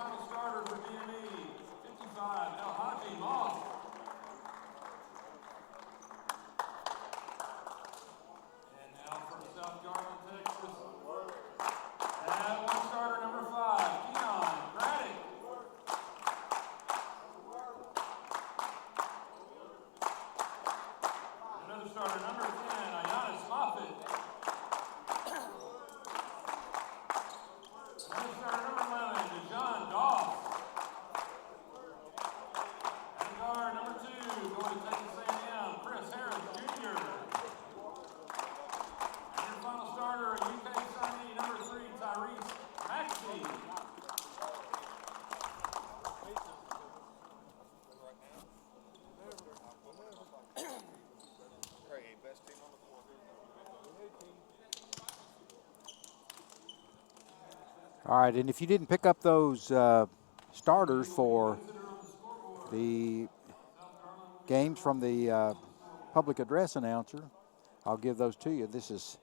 final starter for DME, 55, El Haji Moss. And now from South Garland, Texas. And one starter, number 5, Keon Braddock. Another starter, number 10, Ayannis Moffitt. Another starter, number 11, John Goff. And guard number 2, going to Texas A&M, Chris Harris Jr. And your final starter, UK signee, number 3, Tyrese Maxey. All right, and if you didn't pick up those starters for the games from the public address announcer, I'll give those to you. This is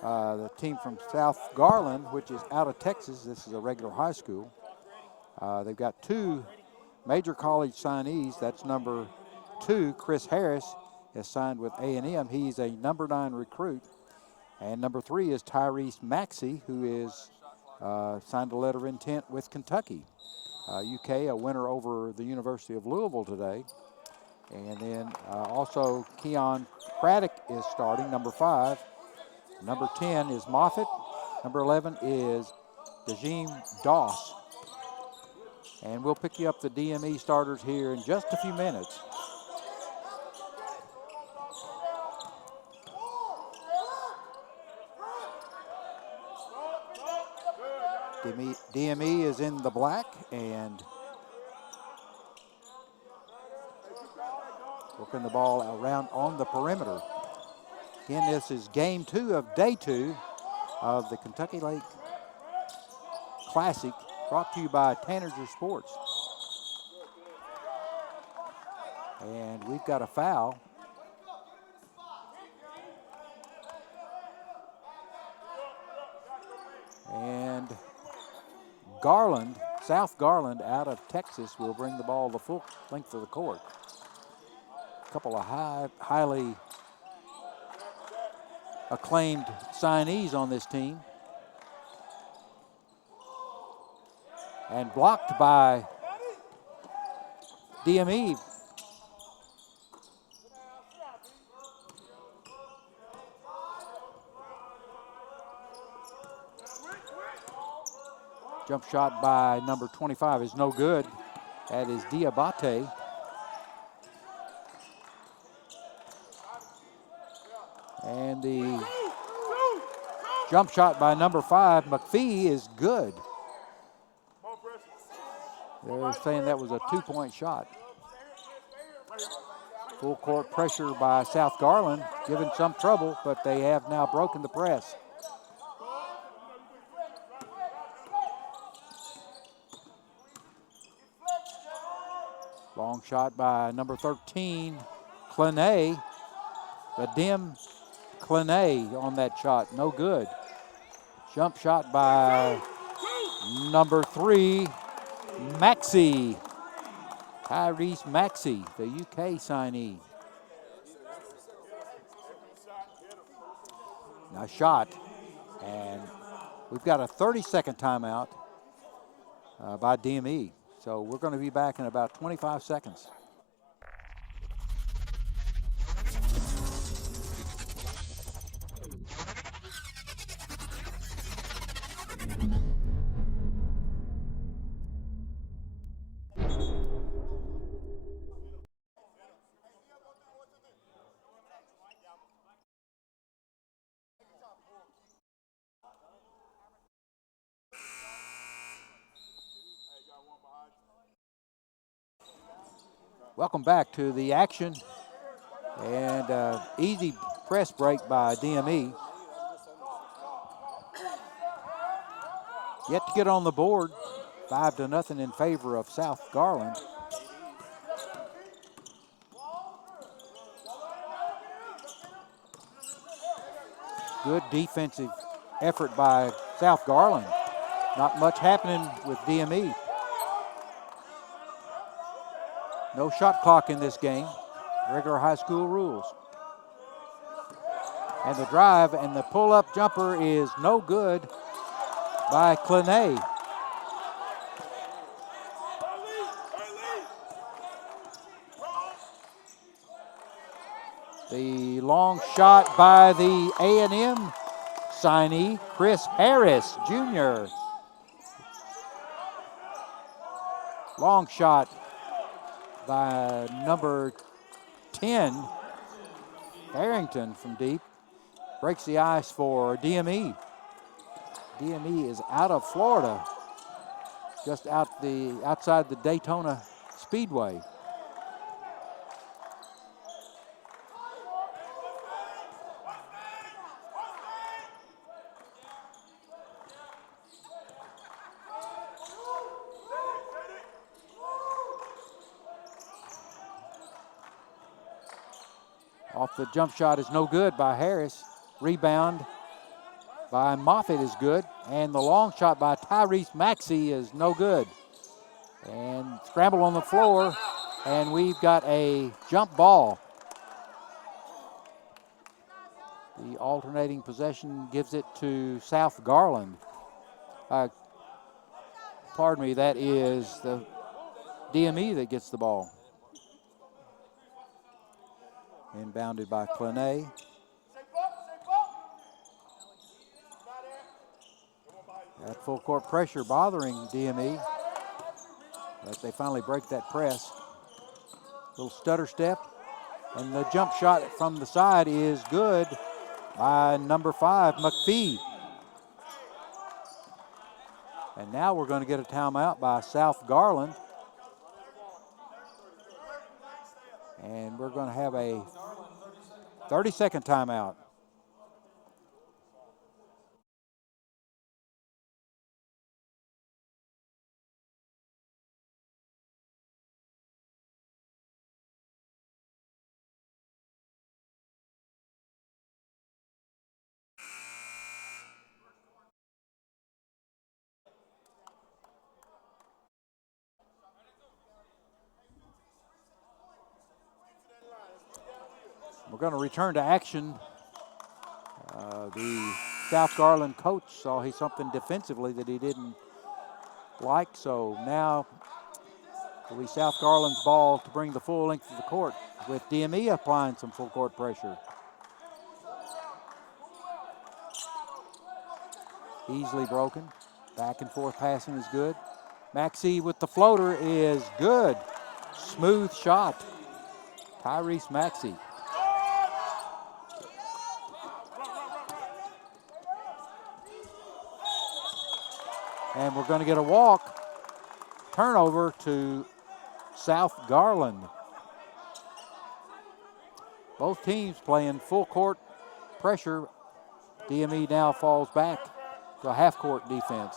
the team from South Garland, which is out of Texas. This is a regular high school. They've got 2 major college signees. That's number 2, Chris Harris, is signed with A&M. He's a number 9 recruit. And number 3 is Tyrese Maxey, who is signed a letter of intent with Kentucky. UK, a winner over the University of Louisville today. And then also Keon Braddock is starting, number 5. Number 10 is Moffitt. Number 11 is Dejim Doss. And we'll pick you up the DME starters here in just a few minutes. DME is in the black and working the ball around on the perimeter. Again, this is game 2 of day 2 of the Kentucky Lake Classic, brought to you by Tanager Sports. And we've got a foul. And Garland, South Garland out of Texas, will bring the ball the full length of the court. A couple of highly acclaimed signees on this team. And blocked by DME. Jump shot by number 25 is no good. That is Diabate. And the jump shot by number 5, McPhee, is good. They're saying that was a 2-point shot. Full court pressure by South Garland, giving some trouble, but they have now broken the press. Long shot by number 13, Clenay. Vadim Clenay on that shot, no good. Jump shot by number 3, Maxey. Tyrese Maxey, the UK signee. Nice shot. And we've got a 30-second timeout by DME. So we're going to be back in about 25 seconds. Welcome back to the action, and easy press break by DME. Yet to get on the board, 5-0 in favor of South Garland. Good defensive effort by South Garland. Not much happening with DME. No shot clock in this game. Regular high school rules. And the drive and the pull-up jumper is no good by Clenay. The long shot by the A&M signee, Chris Harris, Jr. Long shot by number 10, Barrington from deep. Breaks the ice for DME. DME is out of Florida, just outside the Daytona Speedway. Off the jump shot is no good by Harris. Rebound by Moffitt is good. And the long shot by Tyrese Maxey is no good. And scramble on the floor. And we've got a jump ball. The alternating possession gives it to South Garland. Pardon me, that is the DME that gets the ball. Inbounded by Clenay. That full court pressure bothering DME. But they finally break that press. Little stutter step. And the jump shot from the side is good by number 5, McPhee. And now we're going to get a timeout by South Garland. And we're going to have a 30-second timeout. We're going to return to action. The South Garland coach saw something defensively that he didn't like, so now it'll be South Garland's ball to bring the full length of the court, with DME applying some full court pressure. Easily broken. Back and forth passing is good. Maxey with the floater is good. Smooth shot. Tyrese Maxey. And we're going to get a walk. Turnover to South Garland. Both teams playing full court pressure. DME now falls back to a half court defense.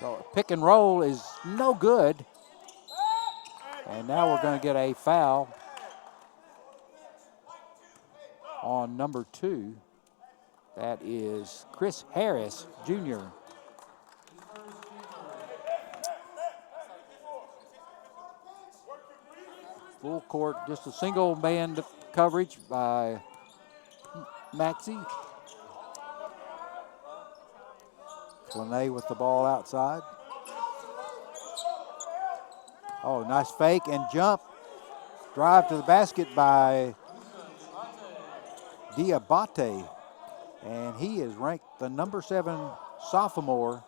So pick and roll is no good. And now we're going to get a foul on number 2. That is Chris Harris, Jr. Full court, just a single man coverage by Maxey. Clenay with the ball outside. Oh, nice fake and jump. Drive to the basket by Diabate. And he is ranked the number 7 sophomore.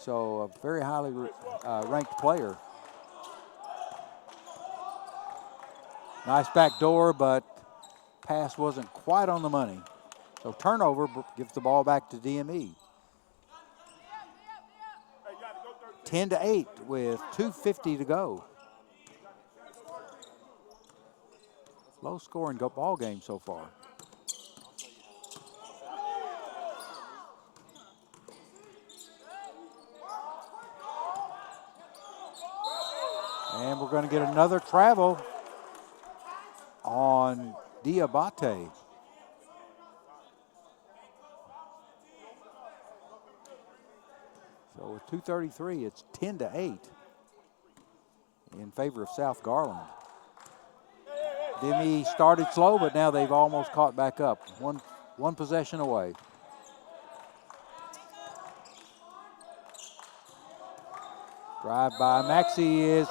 So a very highly ranked player. Nice back door, but pass wasn't quite on the money. So turnover gives the ball back to DME. 10-8 with 2:50 to go. Low scoring ball game so far. And we're going to get another travel on Diabate. with 2:33, it's 10-8 in favor of South Garland. DME started slow, but now they've almost caught back up. One possession away. Drive by Maxey is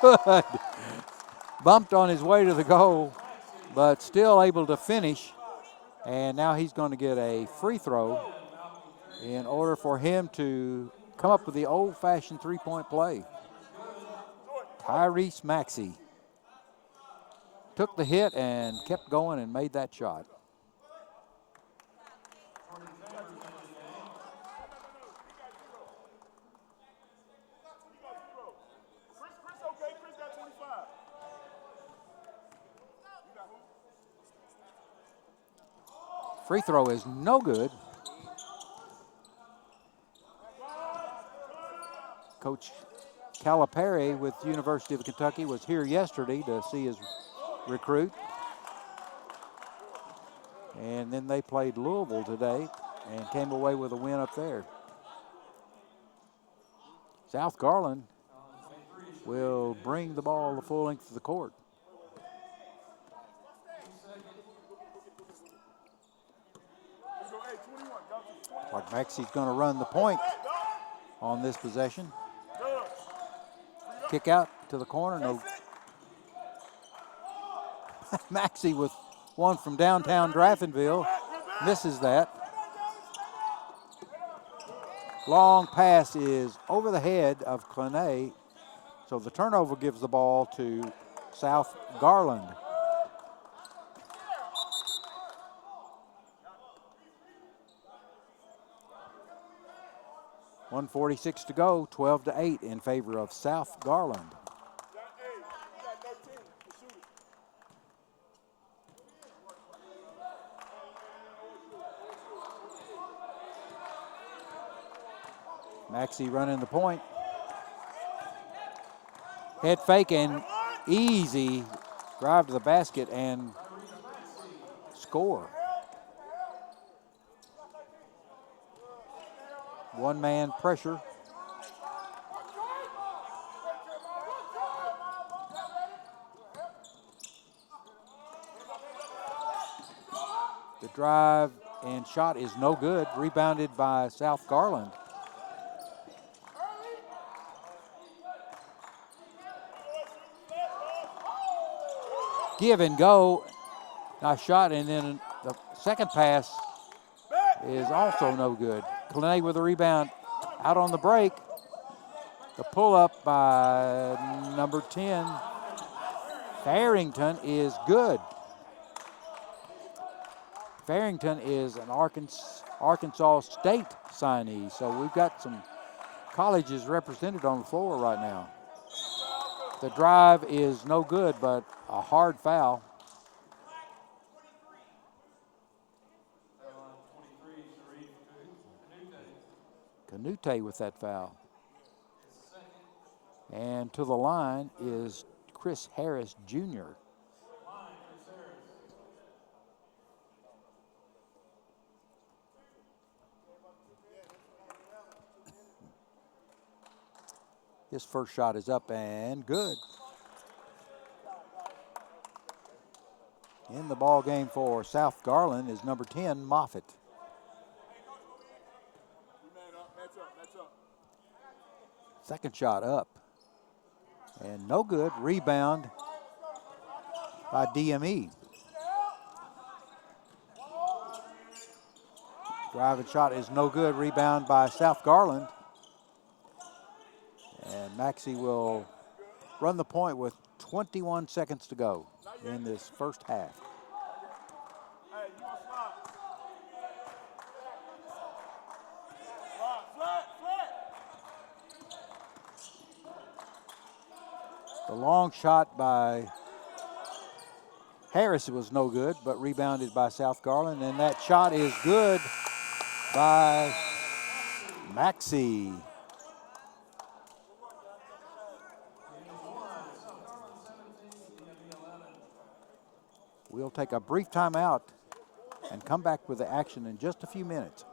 good. Bumped on his way to the goal, but still able to finish. And now he's going to get a free throw in order for him to come up with the old-fashioned three-point play. Tyrese Maxey took the hit and kept going and made that shot. Free throw is no good. Coach Calipari with University of Kentucky was here yesterday to see his recruit. And then they played Louisville today and came away with a win up there. South Garland will bring the ball the full length of the court. Like Maxey's going to run the point on this possession. Kick out to the corner. No. Maxey with one from downtown Draftonville. Misses that. Long pass is over the head of Clenay. So the turnover gives the ball to South Garland. .146 to go, 12-8 in favor of South Garland. Maxey running the point. Head fake and easy drive to the basket and score. One-man pressure. The drive and shot is no good. Rebounded by South Garland. Give and go. Nice shot, and then the second pass is also no good. Clenay with a rebound out on the break. The pull-up by number 10, Farrington, is good. Farrington is an Arkansas State signee, so we've got some colleges represented on the floor right now. The drive is no good, but a hard foul. Canute with that foul. And to the line is Chris Harris Jr. His first shot is up and good. In the ball game for South Garland is number 10, Moffitt. Second shot up and no good. Rebound by DME. Driving shot is no good. Rebound by South Garland. And Maxey will run the point with 21 seconds to go in this first half. The long shot by Harris was no good, but rebounded by South Garland, and that shot is good by Maxey. We'll take a brief timeout and come back with the action in just a few minutes.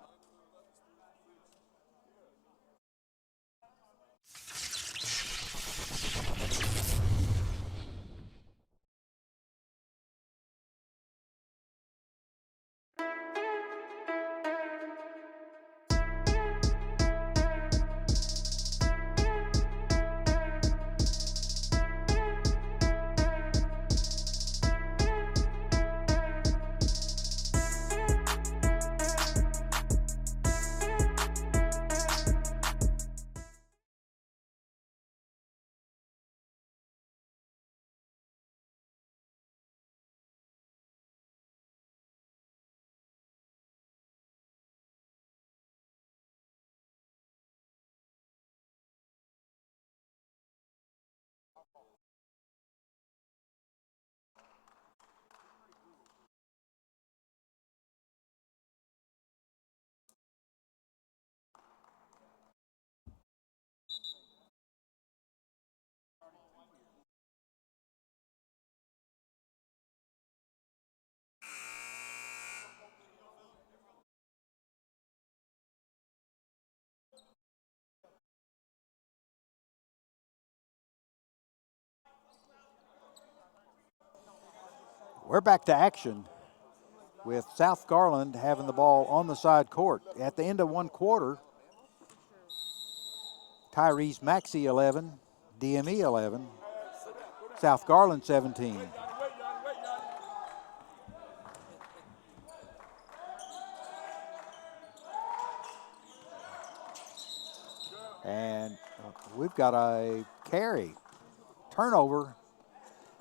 We're back to action with South Garland having the ball on the side court. At the end of one quarter, Tyrese Maxey 11, DME 11, South Garland 17. And we've got a carry. Turnover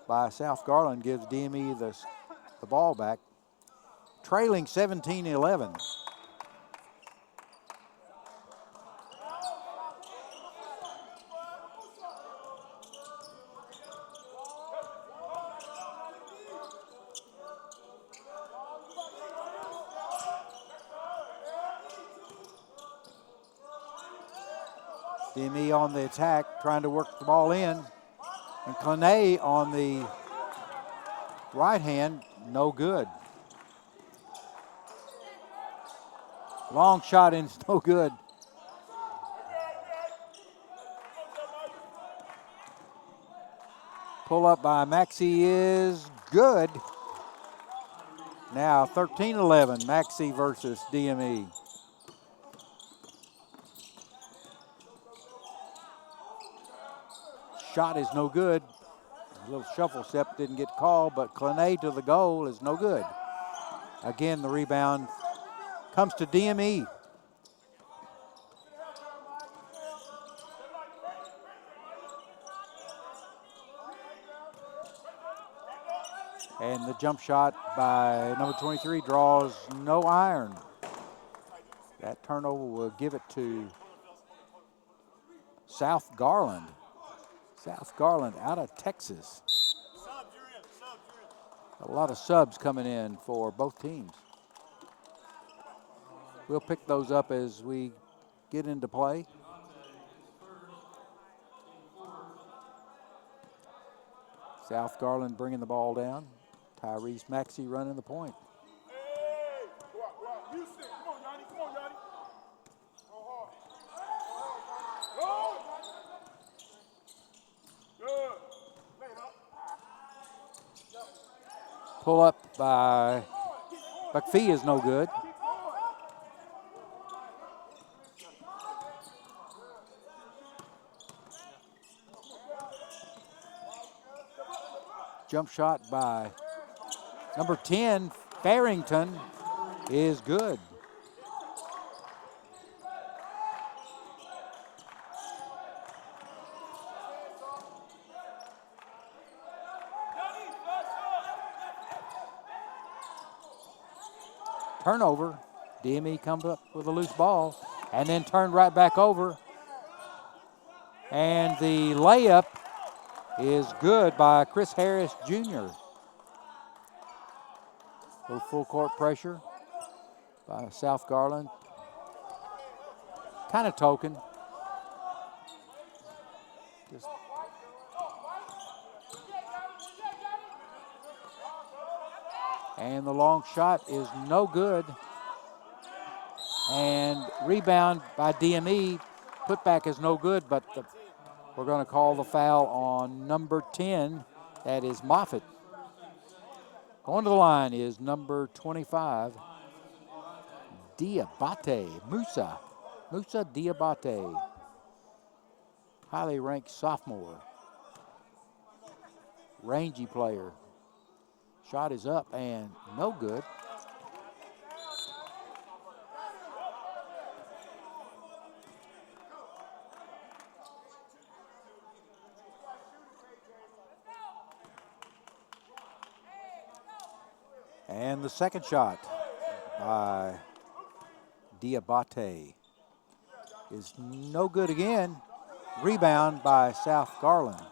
by South Garland gives DME the ball back. Trailing 17-11. DME on the attack, trying to work the ball in. And Clanet on the right hand, no good. Long shot in, no good. Pull up by Maxey is good. Now 13-11, Maxey versus DME. Shot is no good. A little shuffle step didn't get called, but Clanet to the goal is no good. Again, the rebound comes to DME. And the jump shot by number 23 draws no iron. That turnover will give it to South Garland. South Garland out of Texas. A lot of subs coming in for both teams. We'll pick those up as we get into play. South Garland bringing the ball down. Tyrese Maxey running the point. Pull up by McPhee is no good. Jump shot by number 10, Farrington, is good. Turnover. DME comes up with a loose ball and then turned right back over. And the layup is good by Chris Harris Jr. Little full court pressure by South Garland. Kind of token. And the long shot is no good. And rebound by DME. Putback is no good, but we're going to call the foul on number 10. That is Moffitt. Going to the line is number 25, Diabate, Musa Diabate. Highly ranked sophomore. Rangy player. Shot is up and no good. And the second shot by Diabate is no good again. Rebound by South Garland.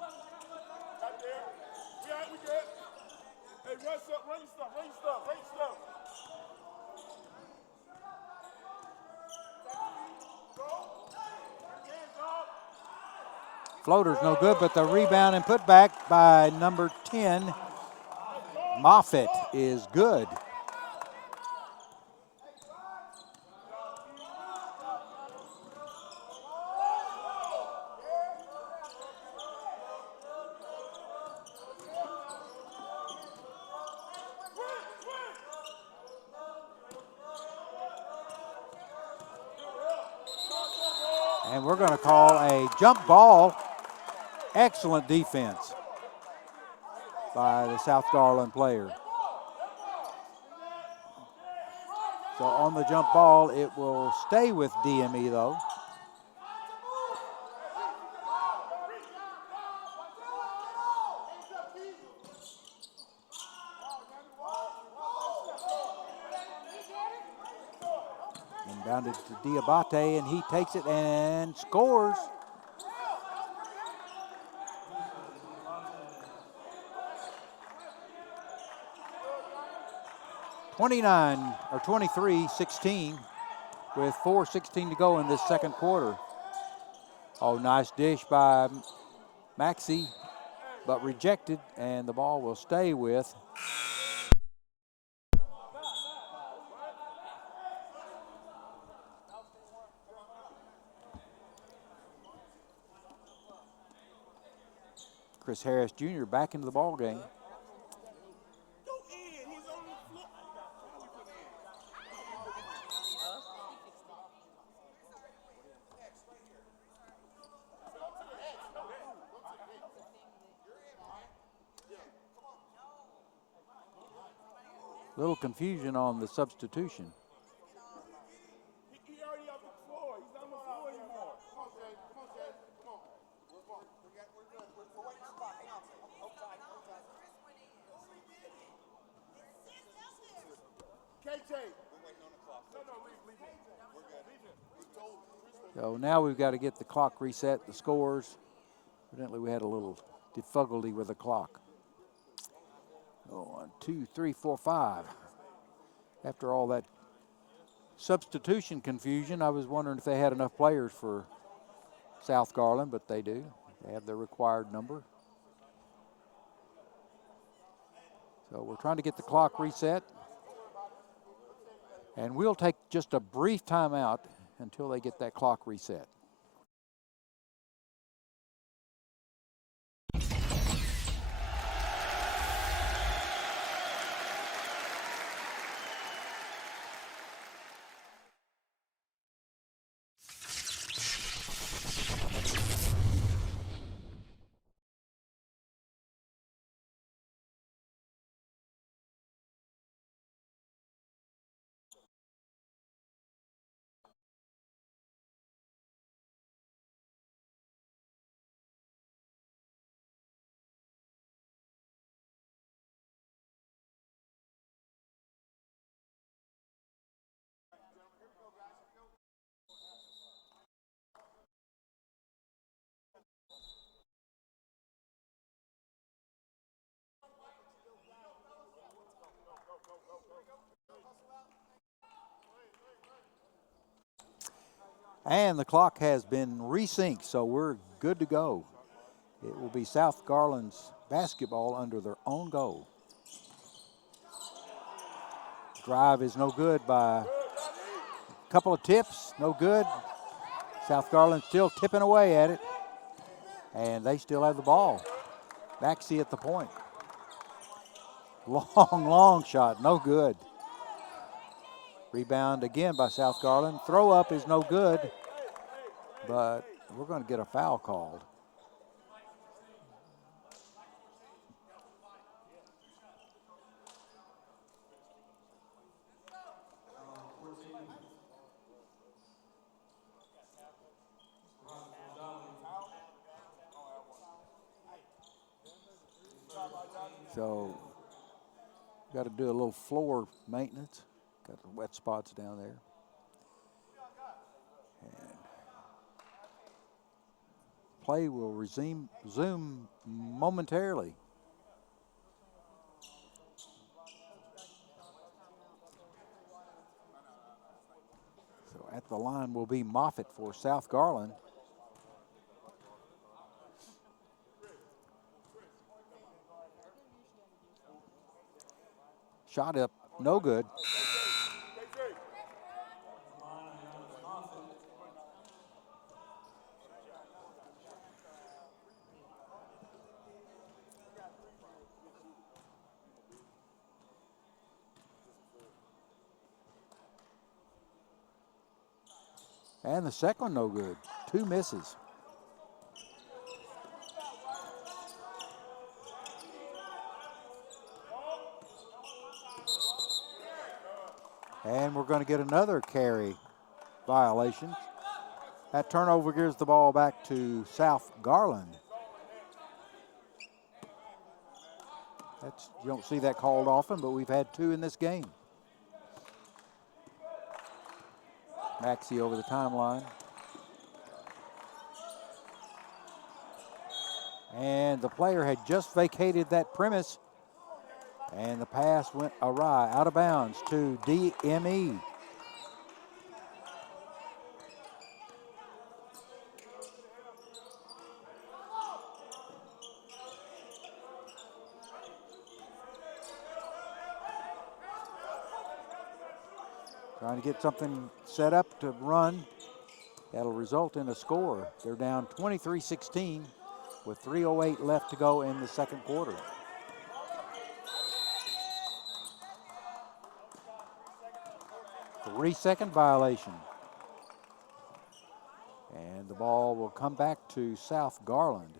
Floater's no good, but the rebound and putback by number 10, Moffitt, is good. And we're going to call a jump ball. Excellent defense by the South Garland player. So on the jump ball, it will stay with DME though. Inbounded to Diabate, and he takes it and scores. (29 or 23-16) with 4:16 to go in this second quarter. Oh, nice dish by Maxey, but rejected, and the ball will stay with Chris Harris Jr. back into the ball game. Little confusion on the substitution. So now we've got to get the clock reset, the scores. Evidently we had a little difficulty with the clock. Oh, 1, 2, 3, 4, 5. After all that substitution confusion, I was wondering if they had enough players for South Garland, but they do. They have the required number. So we're trying to get the clock reset. And we'll take just a brief timeout until they get that clock reset. And the clock has been resynced, so we're good to go. It will be South Garland's basketball under their own goal. Drive is no good by a couple of tips, no good. South Garland still tipping away at it, and they still have the ball. Maxey at the point. Long shot, no good. Rebound again by South Garland. Throw up is no good, but we're going to get a foul called. So, got to do a little floor maintenance. Got the wet spots down there. And play will resume momentarily. So at the line will be Moffitt for South Garland. Shot up, no good. And the second one, no good. 2 misses. And we're going to get another carry violation. That turnover gives the ball back to South Garland. You don't see that called often, but we've had 2 in this game. Maxey over the timeline. And the player had just vacated that premise, and the pass went awry, out of bounds to DME. Trying to get something set up to run. That'll result in a score. They're down 23-16 with 3:08 left to go in the second quarter. Three-second violation. And the ball will come back to South Garland.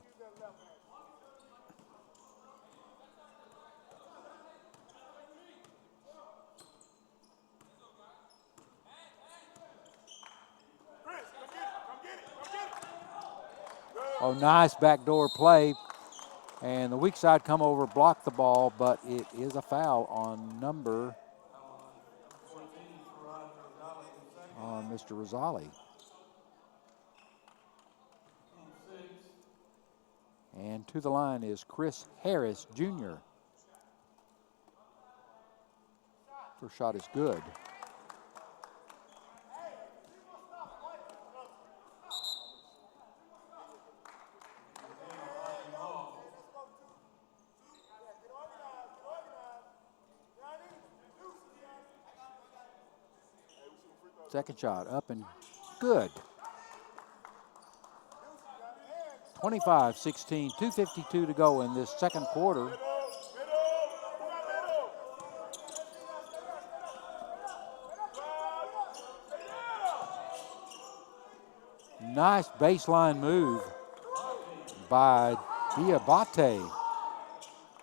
Oh, nice backdoor play. And the weak side come over, block the ball, but it is a foul on Mr. Rosali. And to the line is Chris Harris, Jr. First shot is good. Second shot up and good. 25-16, 2:52 to go in this second quarter. Nice baseline move by Diabate.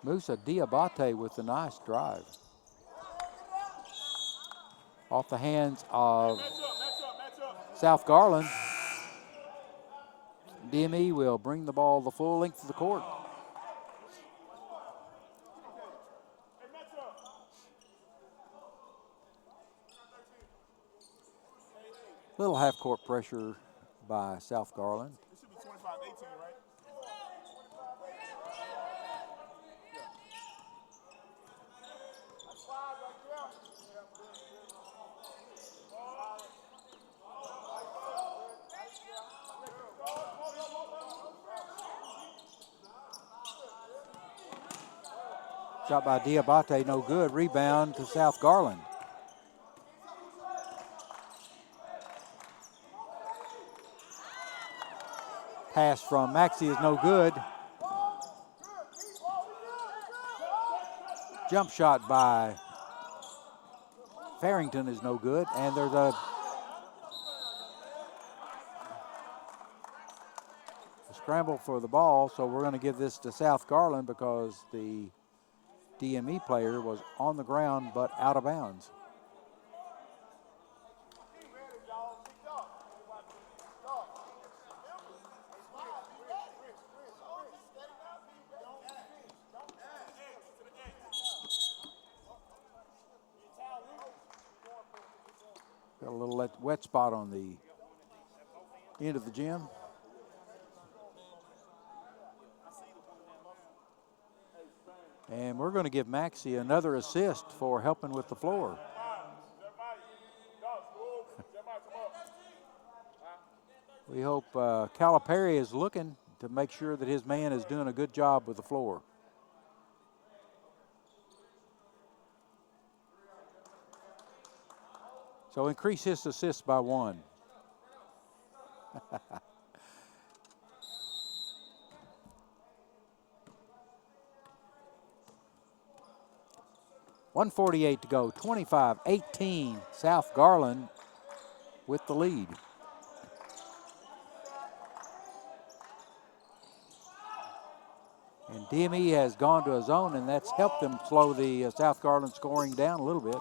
Musa Diabate with a nice drive. Off the hands of South Garland. DME will bring the ball the full length of the court. Little half-court pressure by South Garland. It should be 25-18, right? Shot by Diabate, no good. Rebound to South Garland. Pass from Maxey is no good. Jump shot by Farrington is no good. And there's a scramble for the ball, so we're going to give this to South Garland because the DME player was on the ground but out of bounds. Got a little wet spot on the end of the gym. And we're going to give Maxey another assist for helping with the floor. We hope Calipari is looking to make sure that his man is doing a good job with the floor. So increase his assists by 1. 1:48 to go, 25-18, South Garland with the lead. And DME has gone to a zone, and that's helped them slow the South Garland scoring down a little bit.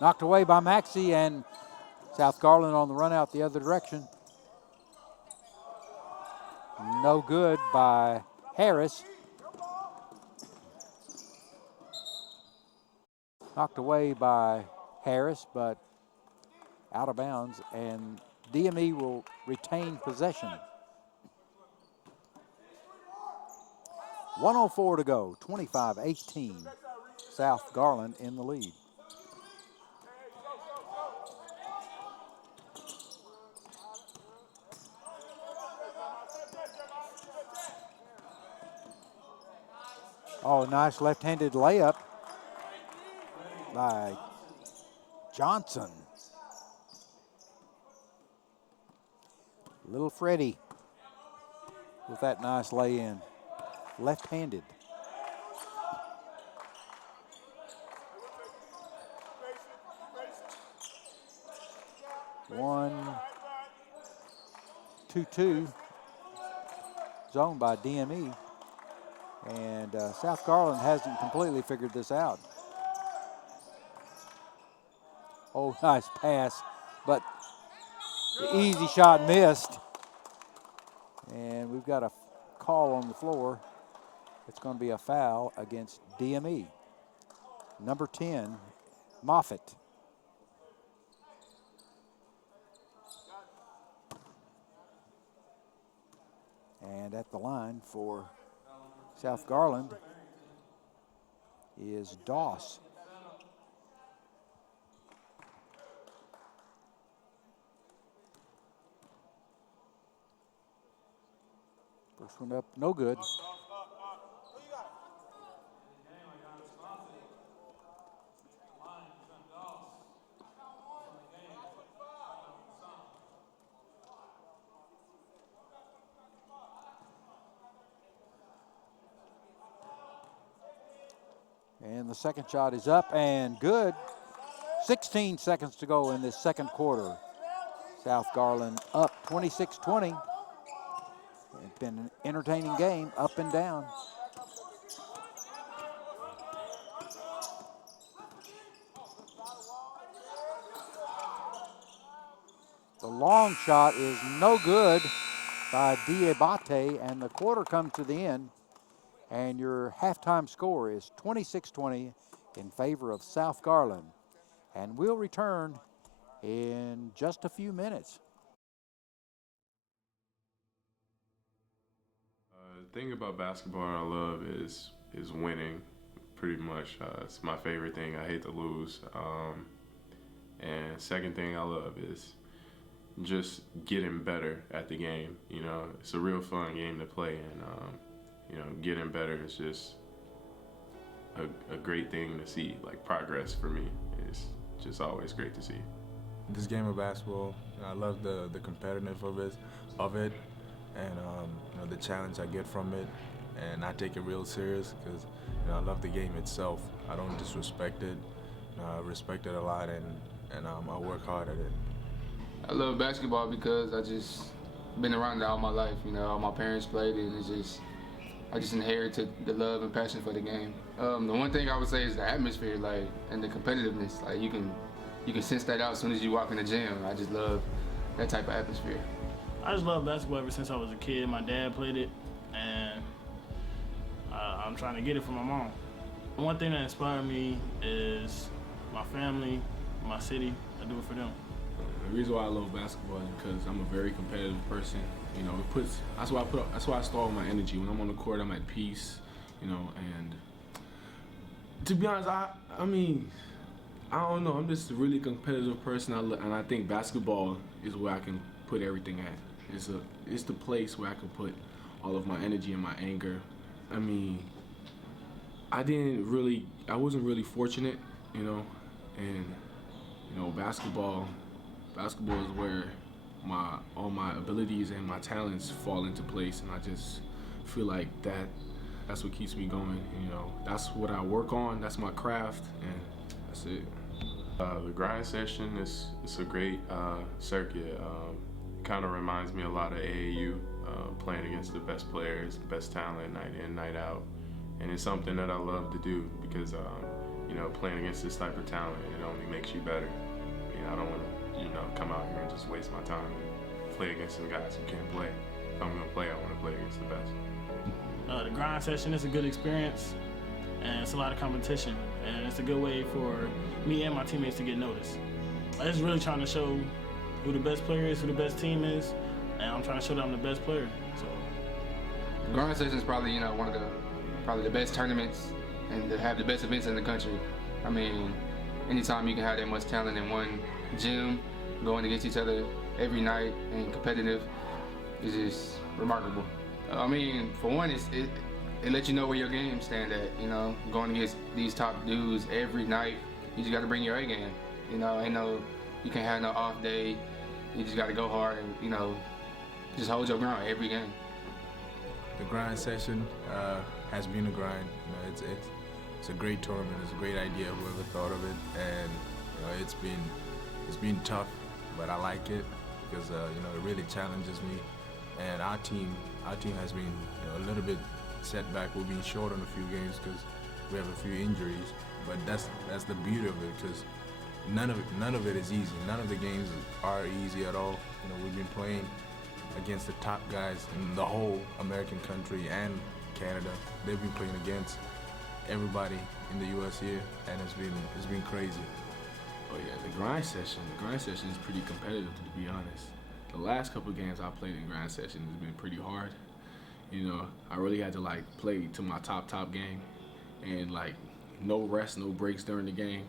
Knocked away by Maxey, and South Garland on the run out the other direction. No good by Harris. Knocked away by Harris, but out of bounds, and DME will retain possession. 1:04 to go, 25-18. South Garland in the lead. Oh, nice left-handed layup by Johnson. Little Freddie with that nice lay-in. Left-handed. One, 2-2. Zone by DME. And South Garland hasn't completely figured this out. Oh, nice pass, but the easy shot missed. And we've got a call on the floor. It's going to be a foul against DME. Number 10, Moffitt. And at the line for South Garland is Doss. First one up, no good. And the second shot is up and good. 16 seconds to go in this second quarter. South Garland up 26-20. It's been an entertaining game, up and down. The long shot is no good by Diabate, and the quarter comes to the end. And your halftime score is 26-20 in favor of South Garland. And we'll return in just a few minutes. The thing about basketball I love is winning, pretty much. It's my favorite thing. I hate to lose. And second thing I love is just getting better at the game. You know, it's a real fun game to play, and you know, getting better is just a great thing to see. Like, progress for me is just always great to see. This game of basketball, I love the competitiveness of it, and you know, the challenge I get from it, and I take it real serious because, you know, I love the game itself. I don't disrespect it. I respect it a lot, and I work hard at it. I love basketball because I just been around it all my life. You know, all my parents played it, and I just inherited the love and passion for the game. The one thing I would say is the atmosphere, like, and the competitiveness. Like, you can sense that out as soon as you walk in the gym. I just love that type of atmosphere. I just love basketball ever since I was a kid. My dad played it, and I'm trying to get it from my mom. One thing that inspired me is my family, my city. I do it for them. The reason why I love basketball is because I'm a very competitive person. You know, that's why I store my energy. When I'm on the court, I'm at peace. You know, and to be honest, I mean, I don't know. I'm just a really competitive person, and I think basketball is where I can put everything at. It's the place where I can put all of my energy and my anger. I mean, I wasn't really fortunate, you know, and you know, basketball is where all my abilities and my talents fall into place, and I just feel like That's what keeps me going. You know, that's what I work on. That's my craft, and that's it. The grind session is a great circuit. Kind of reminds me a lot of AAU, playing against the best players, best talent, night in, night out, and it's something that I love to do because you know, playing against this type of talent, it only makes you better. You know, I don't want to, you know, come out here and just waste my time and play against some guys who can't play. If I'm gonna play, I want to play against the best. The grind session is a good experience, and it's a lot of competition, and it's a good way for me and my teammates to get noticed. I'm just really trying to show who the best player is, who the best team is, and I'm trying to show that I'm the best player. So, Garland session is probably, you know, one of the best tournaments and to have the best events in the country. I mean, anytime you can have that much talent in one gym, going against each other every night and competitive, is just remarkable. I mean, for one, it lets you know where your game stand at. You know, going against these top dudes every night, you just got to bring your A game. You know, you can't have no off day. You just got to go hard and, you know, just hold your ground every game. The grind session has been a grind. You know, it's a great tournament. It's a great idea. Whoever thought of it, and you know, it's been tough, but I like it because you know, it really challenges me. And our team has been, you know, a little bit setback. We've been short on a few games because we have a few injuries. But that's the beauty of it, because none of it is easy. None of the games are easy at all. You know, we've been playing against the top guys in the whole American country and Canada. They've been playing against everybody in the U.S. here, and it's been crazy. Oh yeah, the grind session is pretty competitive, to be honest. The last couple of games I played in grind session has been pretty hard. You know, I really had to like play to my top game, and like no rest, no breaks during the game.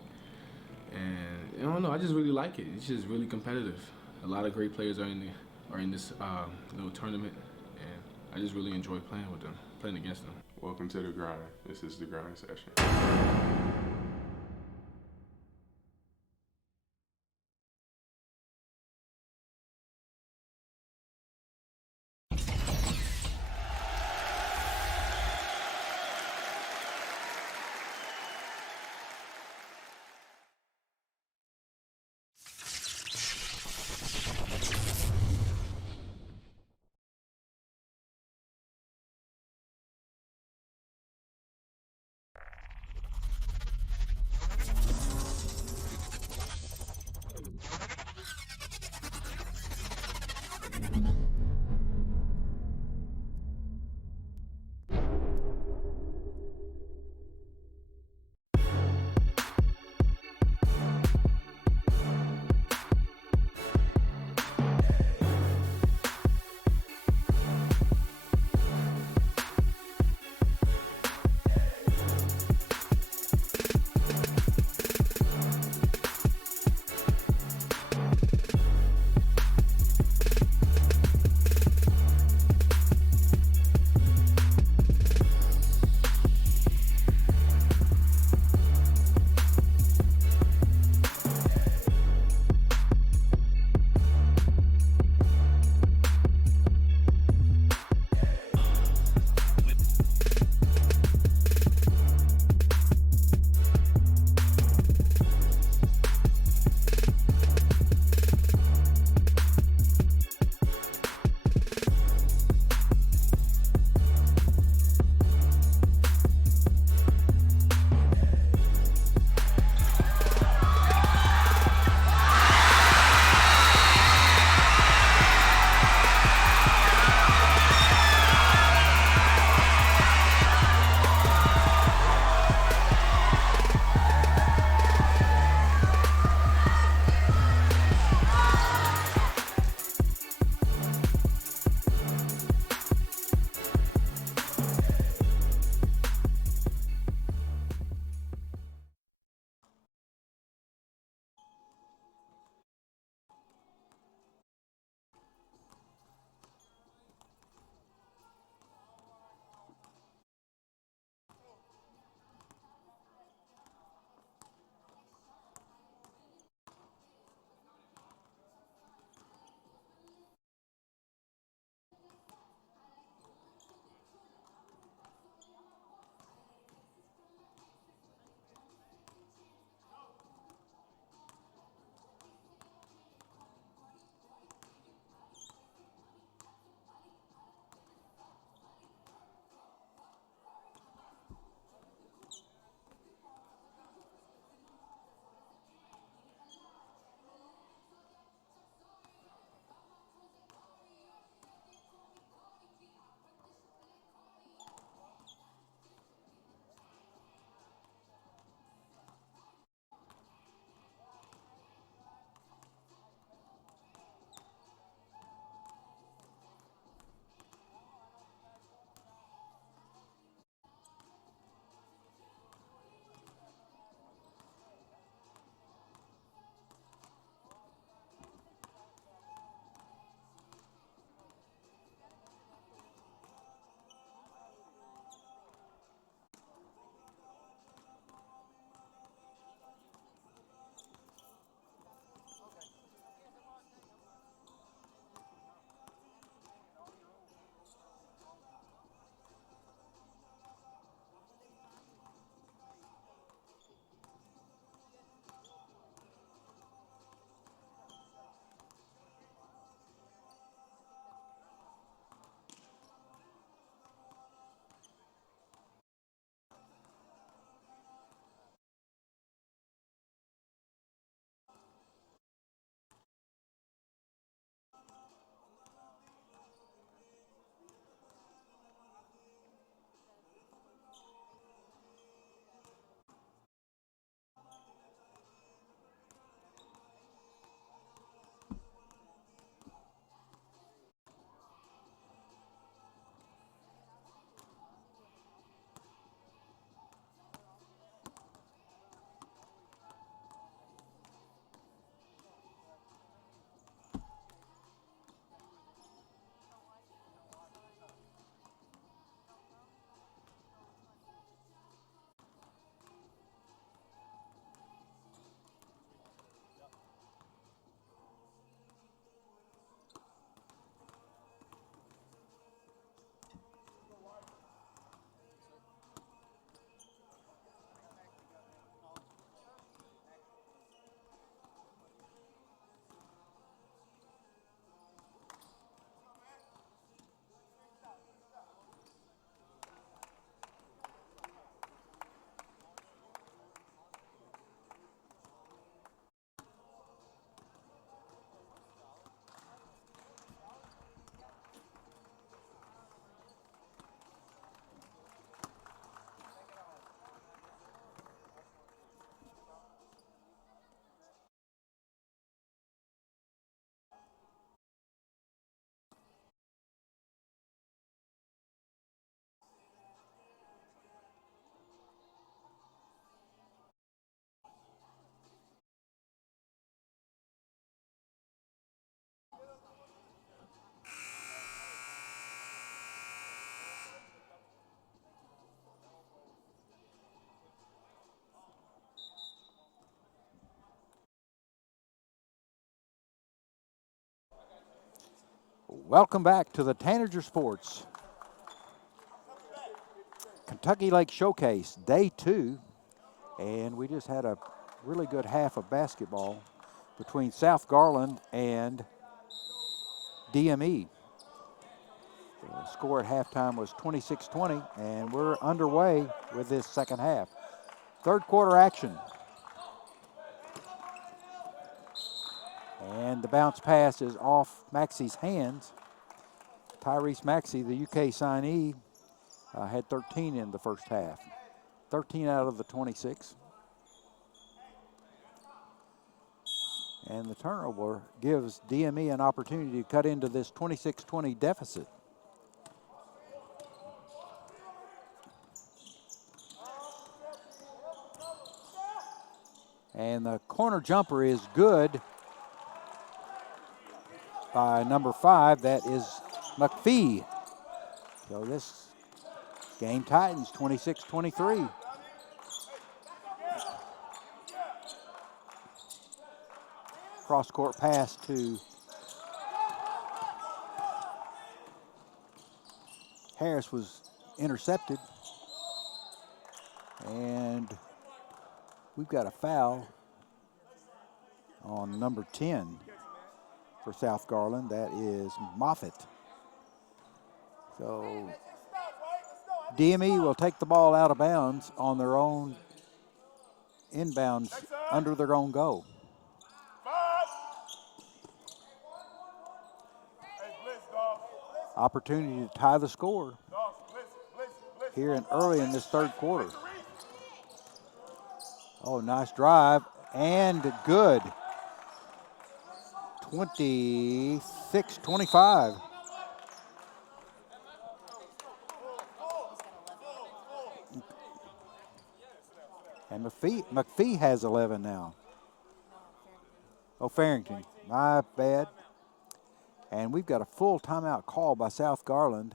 And I don't know, I just really like it. It's just really competitive. A lot of great players are in this little tournament, and I just really enjoy playing with them, playing against them. Welcome to the grind. This is the grind session. Welcome back to the Tanager Sports Kentucky Lake Showcase, Day 2. And we just had a really good half of basketball between South Garland and DME. The score at halftime was 26-20, and we're underway with this second half. Third quarter action. And the bounce pass is off Maxey's hands. Tyrese Maxey, the UK signee, had 13 in the first half. 13 out of the 26. And the turnover gives DME an opportunity to cut into this 26-20 deficit. And the corner jumper is good by number 5. That is McPhee. So this game tightens 26-23. Cross-court pass to Harris was intercepted. And we've got a foul on number 10 for South Garland. That is Moffitt. So DME will take the ball out of bounds on their own inbounds under their own goal. Opportunity to tie the score here and early in this third quarter. Oh, nice drive and good. 26-25. And McPhee has 11 now. Oh, Farrington, my bad. And we've got a full timeout call by South Garland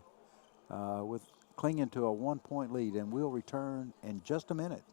with clinging to a 1-point lead, and we'll return in just a minute.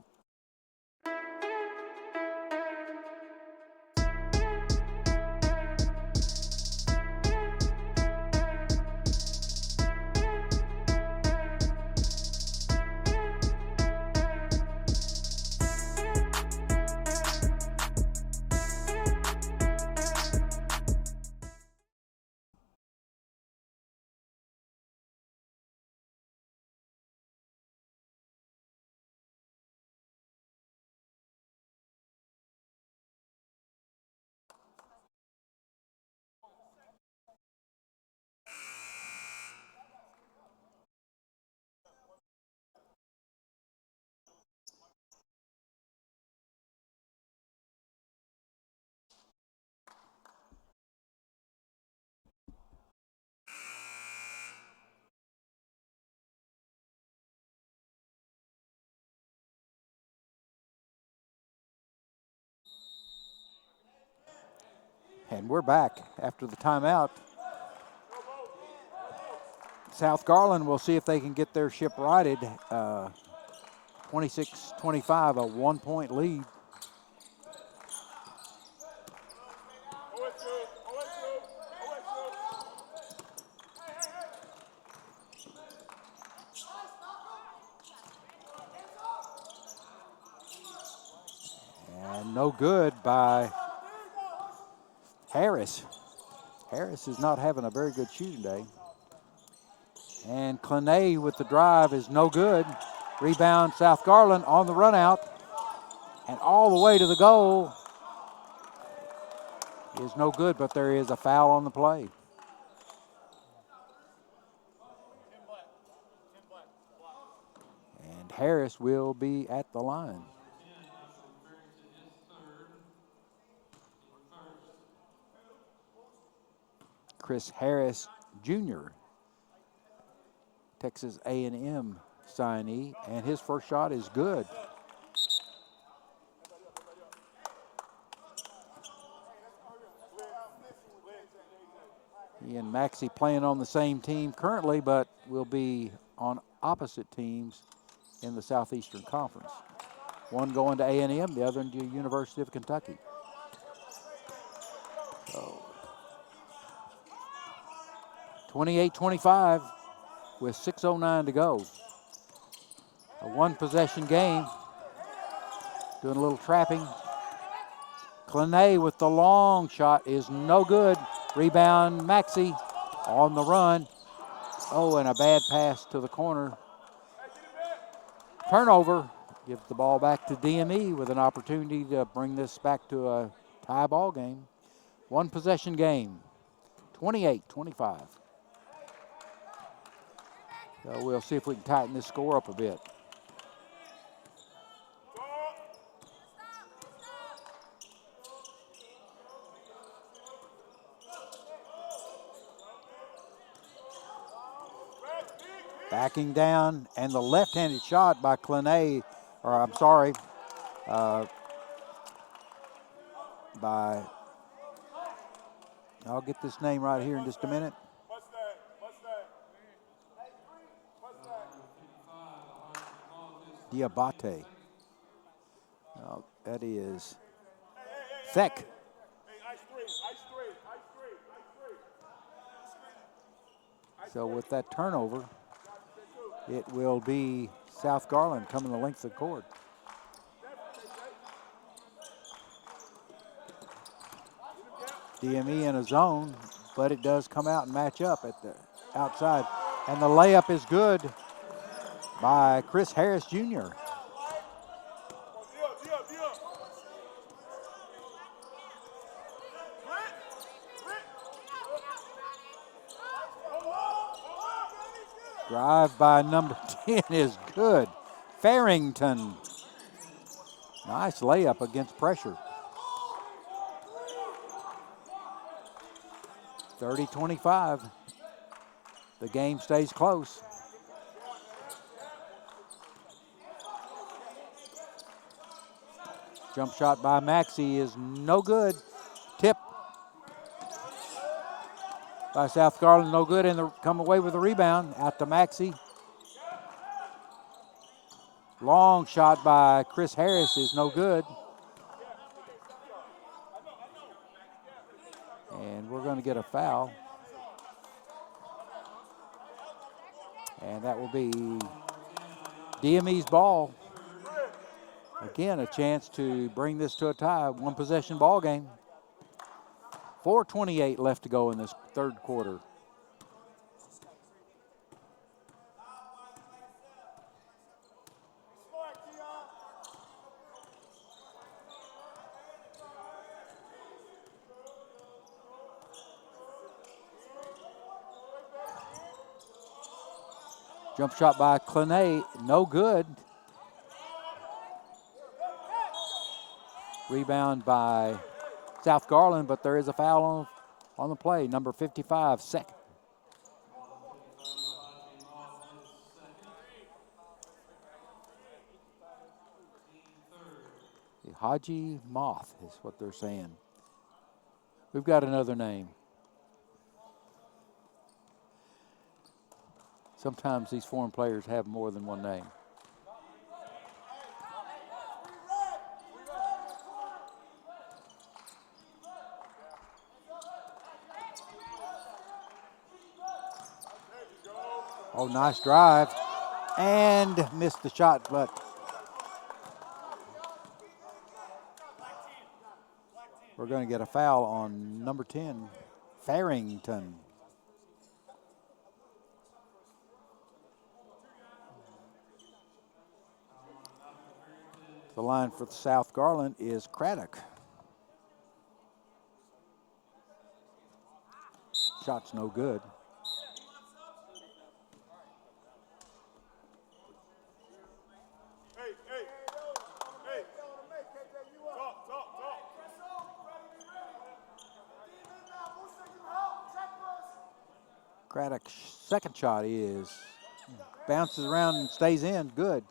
And we're back after the timeout. South Garland will see if they can get their ship righted. 26-25, a 1-point lead. And no good by Harris. Harris is not having a very good shooting day. And Clenay with the drive is no good. Rebound, South Garland on the run out. And all the way to the goal is no good, but there is a foul on the play. And Harris will be at the line. Chris Harris Jr., Texas A&M signee, and his first shot is good. He and Maxey playing on the same team currently, but will be on opposite teams in the Southeastern Conference. One going to A&M, the other to University of Kentucky. So 28-25 with 6:09 to go. A one-possession game. Doing a little trapping. Clenay with the long shot is no good. Rebound, Maxey on the run. Oh, and a bad pass to the corner. Turnover. Gives the ball back to DME with an opportunity to bring this back to a tie ball game. One possession game. 28-25. So we'll see if we can tighten this score up a bit. Backing down, and the left-handed shot by Clenay, or I'm sorry, by, I'll get this name right here in just a minute. Diabate. No, that is Thek. So with that turnover, it will be South Garland coming the length of the court. DME in a zone, but it does come out and match up at the outside. And the layup is good by Chris Harris Jr. Drive by number 10 is good. Farrington. Nice layup against pressure. 30-25. The game stays close. Jump shot by Maxey is no good. Tip by South Garland, no good, and come away with the rebound. Out to Maxey. Long shot by Chris Harris is no good. And we're going to get a foul. And that will be DME's ball. Again, a chance to bring this to a tie, one possession ball game. 4:28 left to go in this third quarter. Jump shot by Clenay, no good. Rebound by South Garland, but there is a foul on the play. Number 55, Sek. Haji Moth is what they're saying. We've got another name. Sometimes these foreign players have more than one name. Oh, nice drive. And missed the shot, but we're going to get a foul on number 10, Farrington. The line for South Garland is Craddock. Shot's no good. Craddock's second shot is bounces around and stays in. Good.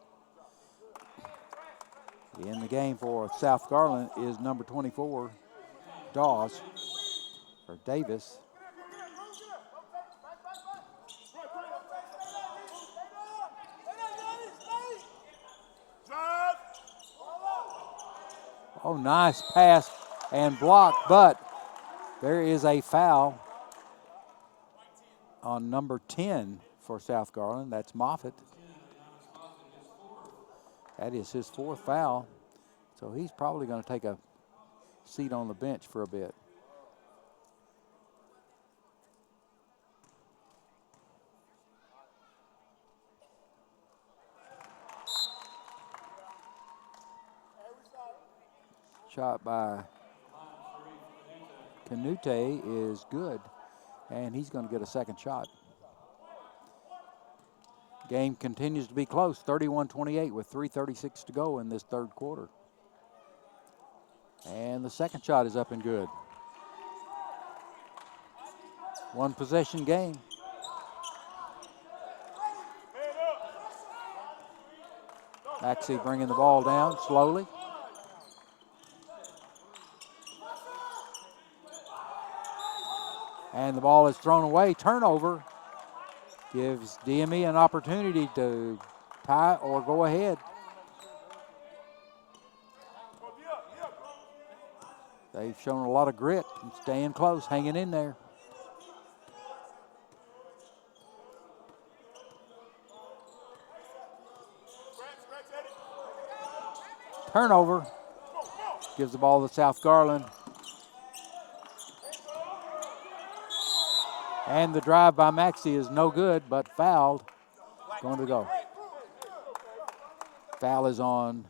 In the game for South Garland is number 24, Davis. Oh, nice pass and block, but there is a foul on number 10 for South Garland. That's Moffitt. That is his 4th foul. So he's probably going to take a seat on the bench for a bit. Shot by Canute is good, and he's going to get a second shot. Game continues to be close, 31-28 with 3:36 to go in this third quarter. And the second shot is up and good. One possession game. Maxey bringing the ball down slowly. And the ball is thrown away. Turnover gives DME an opportunity to tie or go ahead. They've shown a lot of grit and staying close, hanging in there. Turnover gives the ball to South Garland. And the drive by Maxey is no good, but fouled. Going to go. Foul is on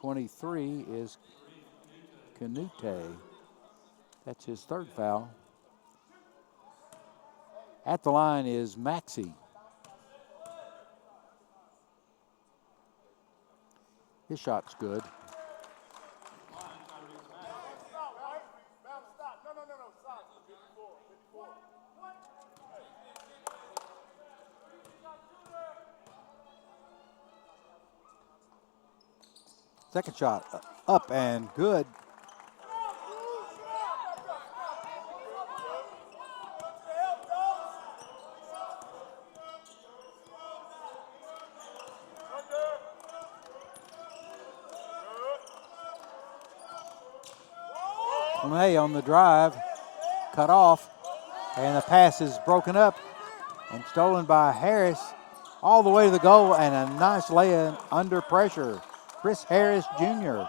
23 is Canute. That's his 3rd foul. At the line is Maxey. His shot's good. Second shot up and good. May on the drive, cut off, and the pass is broken up and stolen by Harris all the way to the goal, and a nice lay-in under pressure. Chris Harris Jr.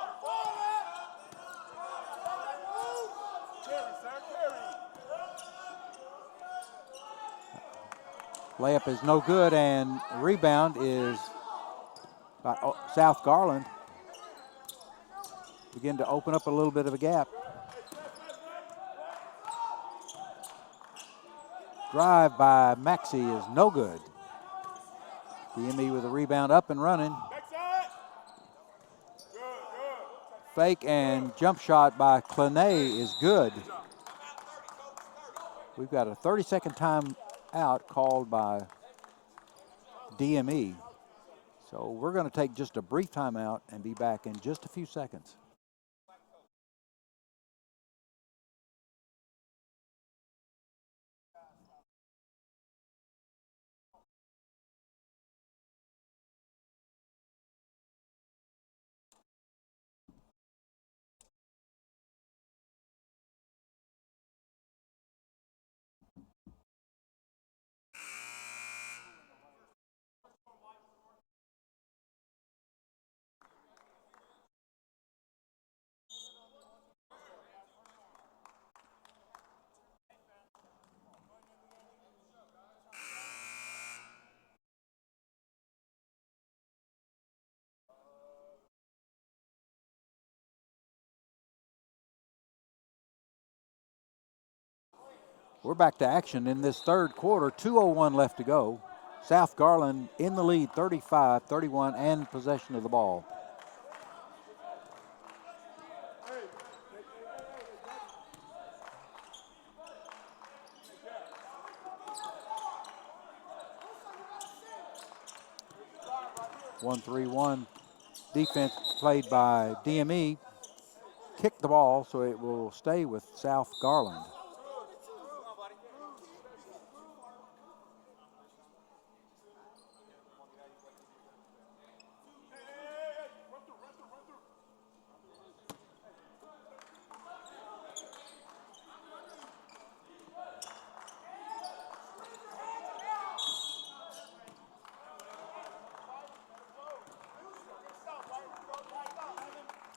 Layup is no good, and rebound is by South Garland. Begin to open up a little bit of a gap. Drive by Maxey is no good. DME with a rebound up and running. Fake and jump shot by Clenay is good. We've got a 30-second time out called by DME. So we're going to take just a brief timeout and be back in just a few seconds. We're back to action in this third quarter. 2:01 left to go. South Garland in the lead, 35-31, and possession of the ball. One-3-1 defense played by DME. Kicked the ball, so it will stay with South Garland.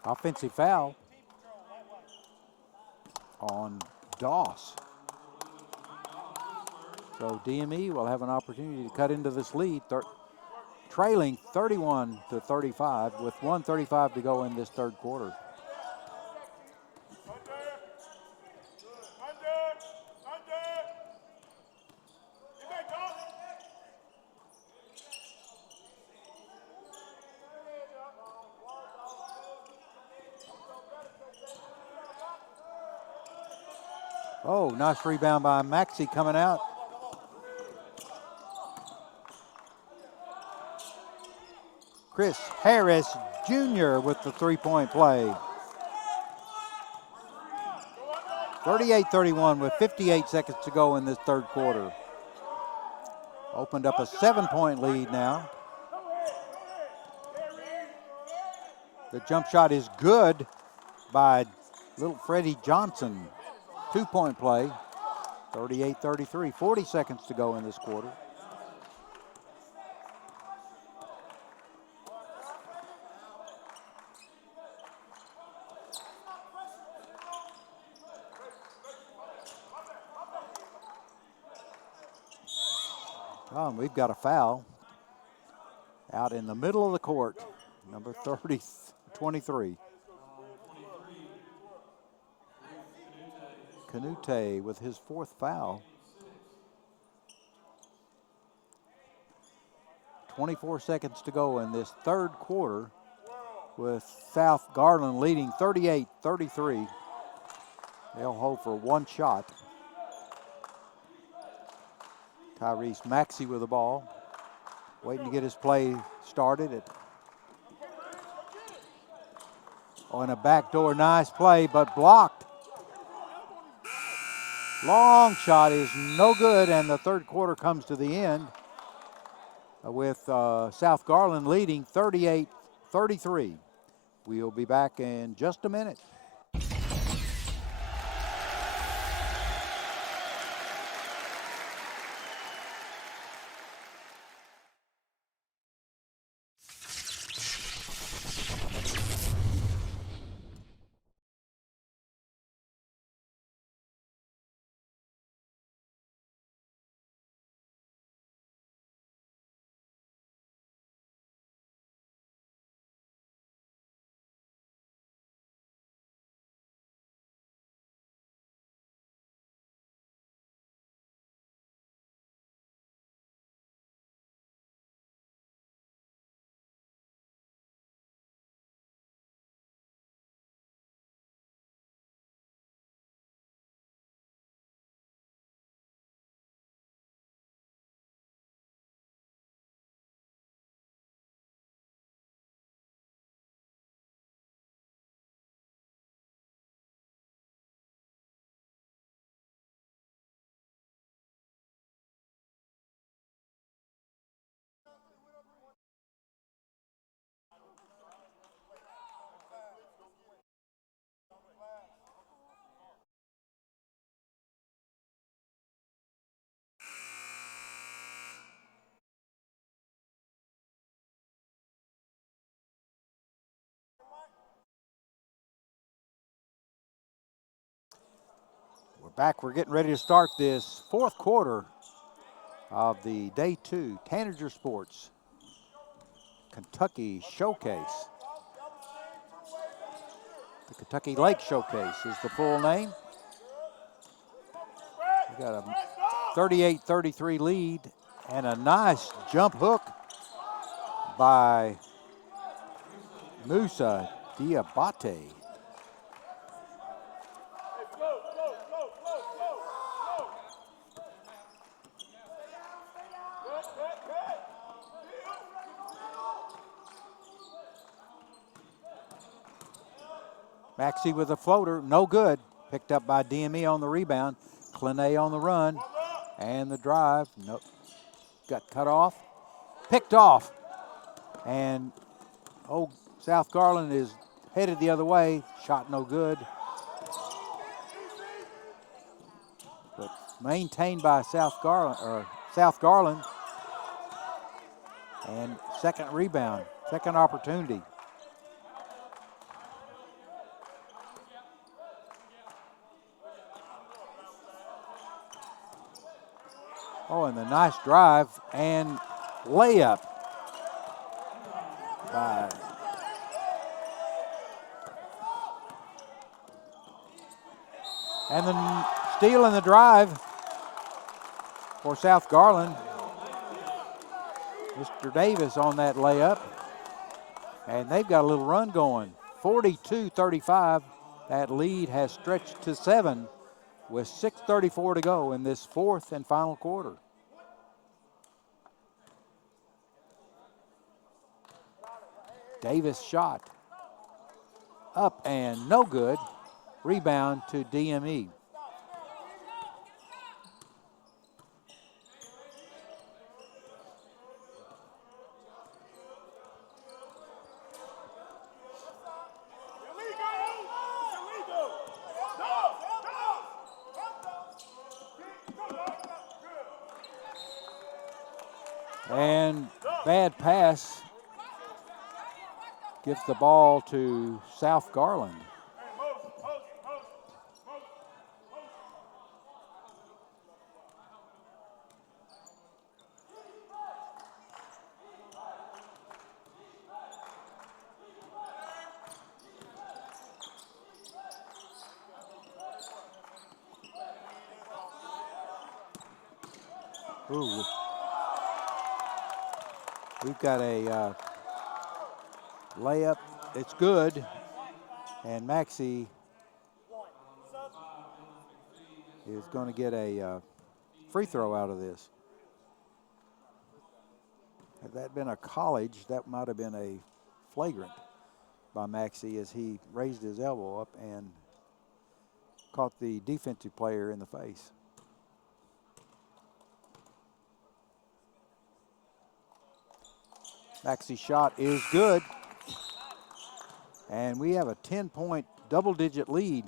Offensive foul on Doss. So DME will have an opportunity to cut into this lead, trailing 31-35 with 1:35 to go in this third quarter. Oh, nice rebound by Maxey coming out. Chris Harris Jr. with the three-point play. 38-31 with 58 seconds to go in this third quarter. Opened up a 7-point lead now. The jump shot is good by little Freddie Johnson. 2-point play, 38-33, 40 seconds to go in this quarter. Oh, and we've got a foul out in the middle of the court, number 23. Canute with his fourth foul. 24 seconds to go in this third quarter with South Garland leading 38-33. They'll hold for one shot. Tyrese Maxey with the ball, waiting to get his play started. On a backdoor, nice play, but blocked. Long shot is no good, and the third quarter comes to the end with South Garland leading 38-33. We'll be back in just a minute. We're back. We're getting ready to start this fourth quarter of the Day 2 Tanager Sports Kentucky Showcase. The Kentucky Lake Showcase is the full name. We got a 38-33 lead and a nice jump hook by Musa Diabate. Maxey with a floater, no good. Picked up by DME on the rebound. Clinay on the run. And the drive, nope. Got cut off. Picked off. And, South Garland is headed the other way. Shot no good. But maintained by South Garland. And second rebound, second opportunity. Oh, and the nice drive and layup by and then steal in the drive for South Garland. Mr. Davis on that layup. And they've got a little run going. 42-35. That lead has stretched to 7 with 6:34 to go in this fourth and final quarter. Davis shot. Up and no good. Rebound to DME. And bad pass gives the ball to South Garland. Ooh. We've got a layup. It's good. And Maxey is going to get a free throw out of this. Had that been a college, that might have been a flagrant by Maxey as he raised his elbow up and caught the defensive player in the face. Maxey's shot is good. And we have a 10-point double-digit lead.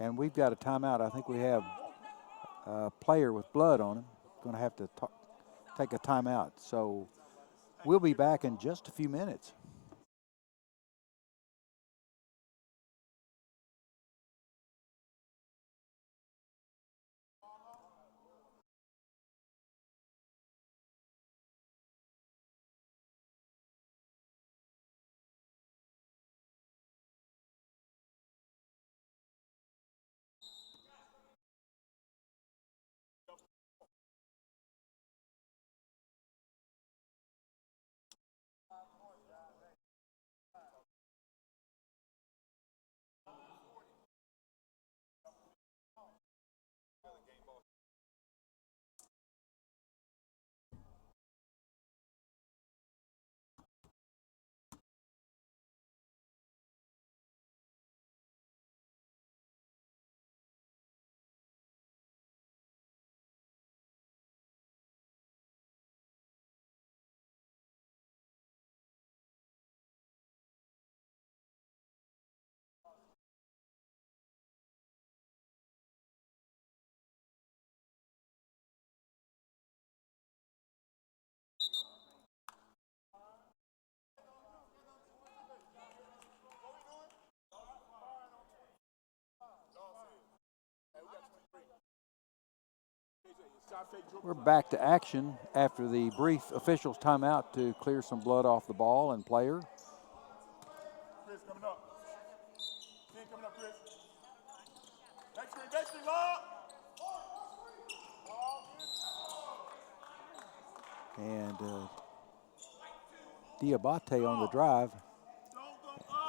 And we've got a timeout. I think we have a player with blood on him. Going to have to take a timeout. So we'll be back in just a few minutes. We're back to action after the brief officials timeout to clear some blood off the ball and player. Chris coming up. Coming up, Chris. Next screen, lock. And Diabate on the drive.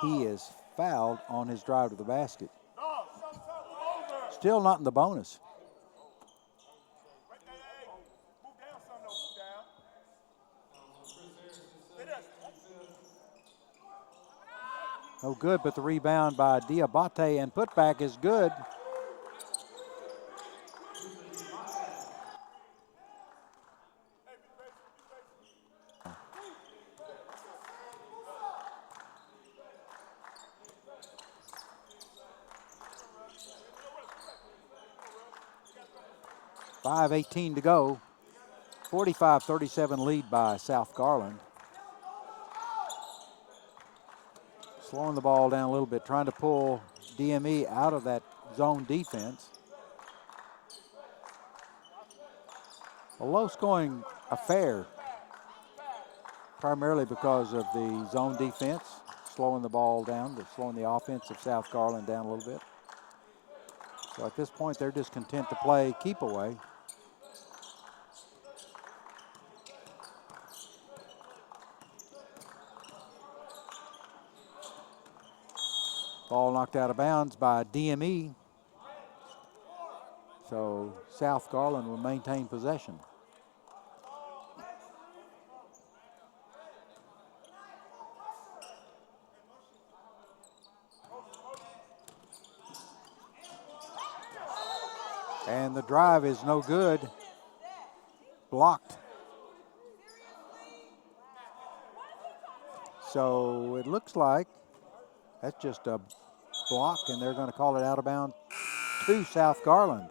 He is fouled on his drive to the basket. Still not in the bonus. No good, but the rebound by Diabate and putback is good. 5:18 to go. 45-37 lead by South Garland. Slowing the ball down a little bit, trying to pull DME out of that zone defense. A low-scoring affair, primarily because of the zone defense, slowing the ball down, slowing the offense of South Garland down a little bit. So at this point, they're just content to play keep away. Ball knocked out of bounds by DME. So South Garland will maintain possession. And the drive is no good. Blocked. So it looks like that's just a block, and they're going to call it out of bounds to South Garland.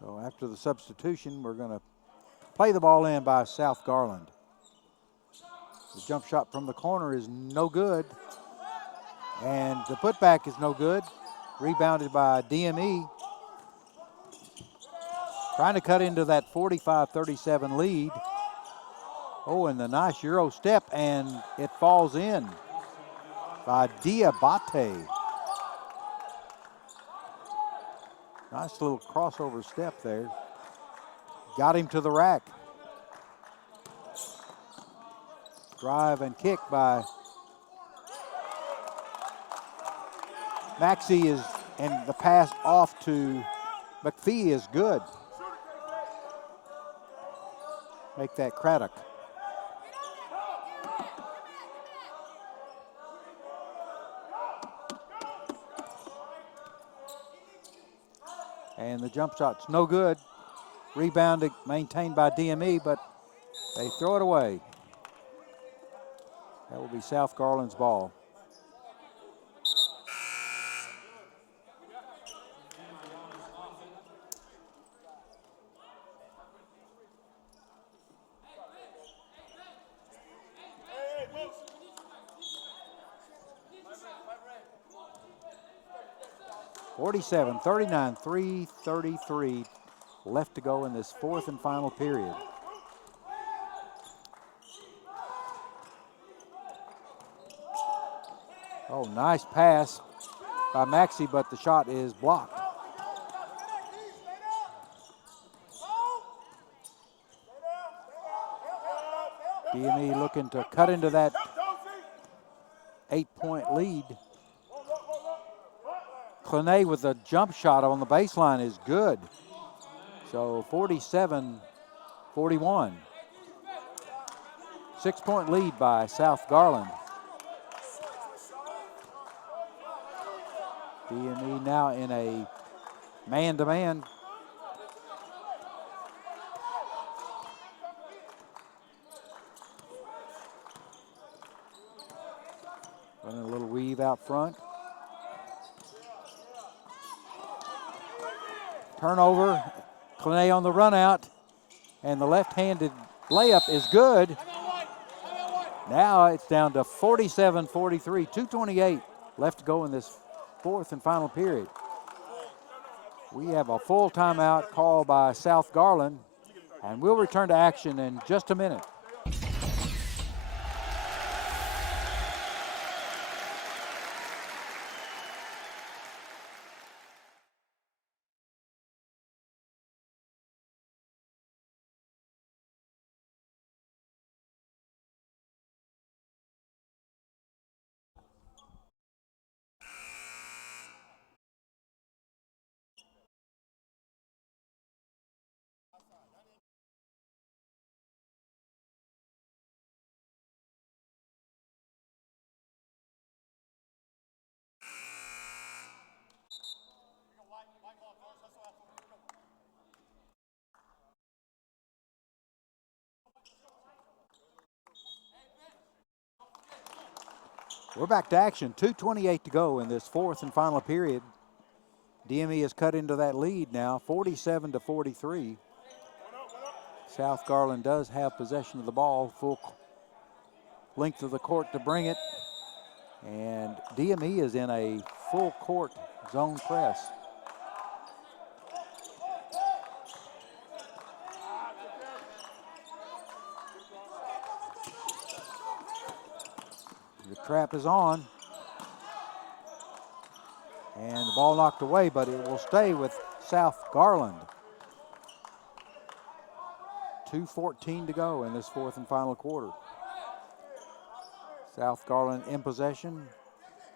So after the substitution, we're going to play the ball in by South Garland. The jump shot from the corner is no good. And the putback is no good. Rebounded by DME. Trying to cut into that 45-37 lead. Oh, and the nice Euro step, and it falls in by Diabate. Nice little crossover step there. Got him to the rack. Drive and kick by Maxey is, and the pass off to McPhee is good. Make that Craddock. And the jump shot's no good. Rebounded, maintained by DME, but they throw it away. That will be South Garland's ball. (47, 39, 3:33 left to go in this fourth and final period. Oh, nice pass by Maxey, but the shot is blocked. DME looking to cut into that 8-point lead. Clenay with a jump shot on the baseline is good. So 47-41. 6-point lead by South Garland. DME now in a man-to-man. Running a little weave out front. Turnover, Clenay on the run out, and the left-handed layup is good. Now it's down to 47-43, 2:28 left to go in this fourth and final period. We have a full timeout called by South Garland, and we'll return to action in just a minute. We're back to action. 2:28 to go in this fourth and final period. DME has cut into that lead now, 47-43. South Garland does have possession of the ball, full length of the court to bring it. And DME is in a full court zone press. The trap is on. And the ball knocked away, but it will stay with South Garland. 2:14 to go in this fourth and final quarter. South Garland in possession